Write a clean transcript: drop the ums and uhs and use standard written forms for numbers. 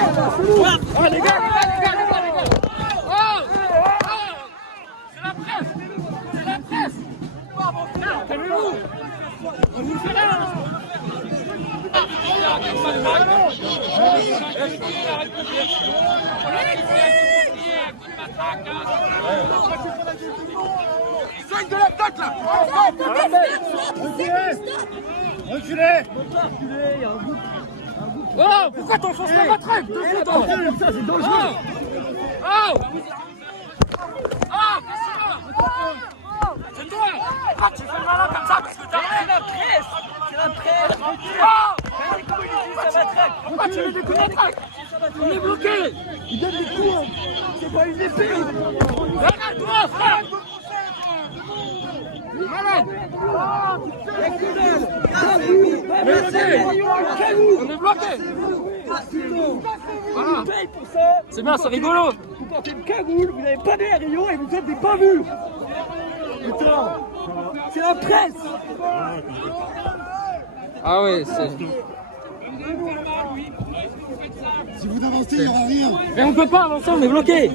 Oh les gars, Oh, c'est la presse. C'est la presse. Calmez-vous. On vous fait rien. Soigne de l'attaque là. Reculez. Oh, pourquoi t'enfonces la matraque? Ça c'est dangereux. Oh, c'est toi. Ah, tu fais le malin comme ça parce que t'as rien. C'est la presse. Pourquoi tu mets des coups de matraque? On est bloqué. Il donne des coups. C'est pas une épée. Arrête-toi, frère. Malade. On est bloqué. Voilà. C'est bien, c'est rigolo. Vous portez une cagoule, vous n'avez pas des rayons et vous faites des bavures. Putain, c'est la presse. Ah ouais, c'est... Si vous avancez, il n'y aura rien. Mais on peut pas avancer, on est bloqué.